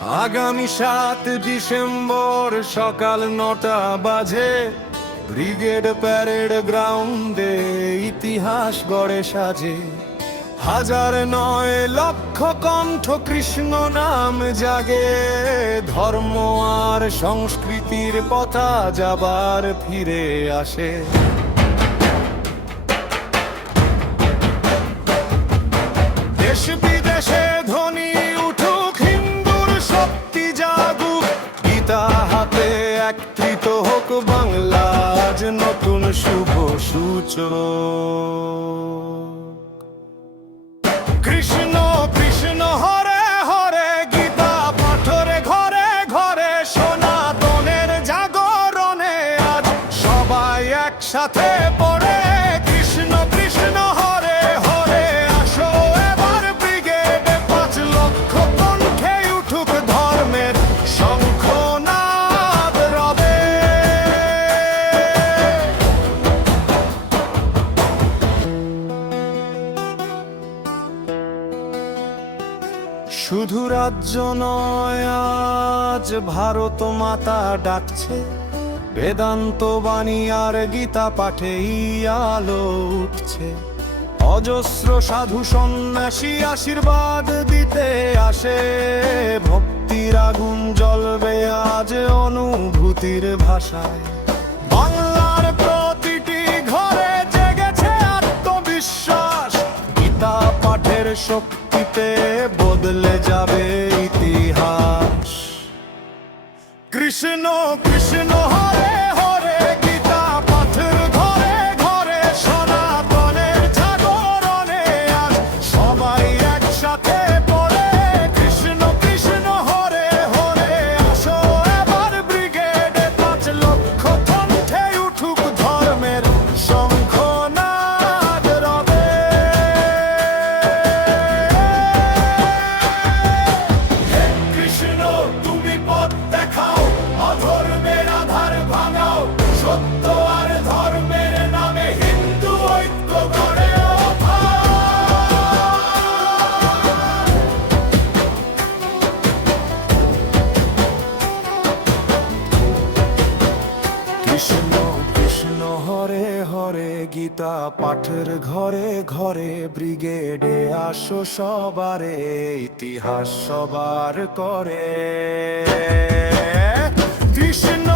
আগামী 7 ডিসেম্বর সকাল 9টা বাজে ব্রিগেড প্যারেড গ্রাউন্ডে ইতিহাস গড়ে সাজে। হাজার নয় লক্ষ কণ্ঠ কৃষ্ণ নাম জাগে, ধর্ম আর সংস্কৃতির পথা যাবার ফিরে আসে। দেশ বিদেশে ধ্বনি উঠুক, হিন্দুর শক্তি জাগুক, গীতা হাতে একত্রিত হোক বাংলা আজ নতুন শুভ সূচক। কৃষ্ণ কৃষ্ণ হরে হরে গীতা পাঠরে ঘরে ঘরে, সনাতনের জাগরণে আজ সবাই একসাথে পড়ে। কৃষ্ণ কৃষ্ণ হরে হরে, আসো এবার ব্রিগেডে 5 লক্ষ কণ্ঠে উঠুক ধর্মের শঙ্খনাদ রবে। শুধু রাজ্য নয়, আজ ভারত মাতা ডাকছে, বেদান্ত বাণী আর গীতা পাঠেই আলো উঠছে। অজস্র সাধু সন্ন্যাসী আশীর্বাদ দিতে আসে, ভক্তির আগুন জ্বলবে আজ অনুভূতির ভাষায়। বাংলার প্রতিটি ঘরে জেগেছে আত্মবিশ্বাস, গীতা পাঠের শক্তিতে বদলে যাবে ইতিহাস। কৃষ্ণ কৃষ্ণ হরে হরে গীতা পাঠের ঘরে ঘরে, সনাতনের জাগরণে আজ সবাই একসাথে পড়ে। কৃষ্ণ কৃষ্ণ হরে হরে, আসো এবার ব্রিগেডে 5 লক্ষ কণ্ঠে উঠুক ধর্মের শঙ্খনাদ রবে। কৃষ্ণ তুমি পথ দেখাও, অধর্মের আধার ভাঙাও, সত্য আর ধর্মের নামে হিন্দু ঐক্য গড়ে ওঠা। কৃষ্ণ কৃষ্ণ হরে হরে গীতা পাঠের ঘরে ঘরে, ব্রিগেডে আসো সবারে ইতিহাস সবার করে। কৃষ্ণ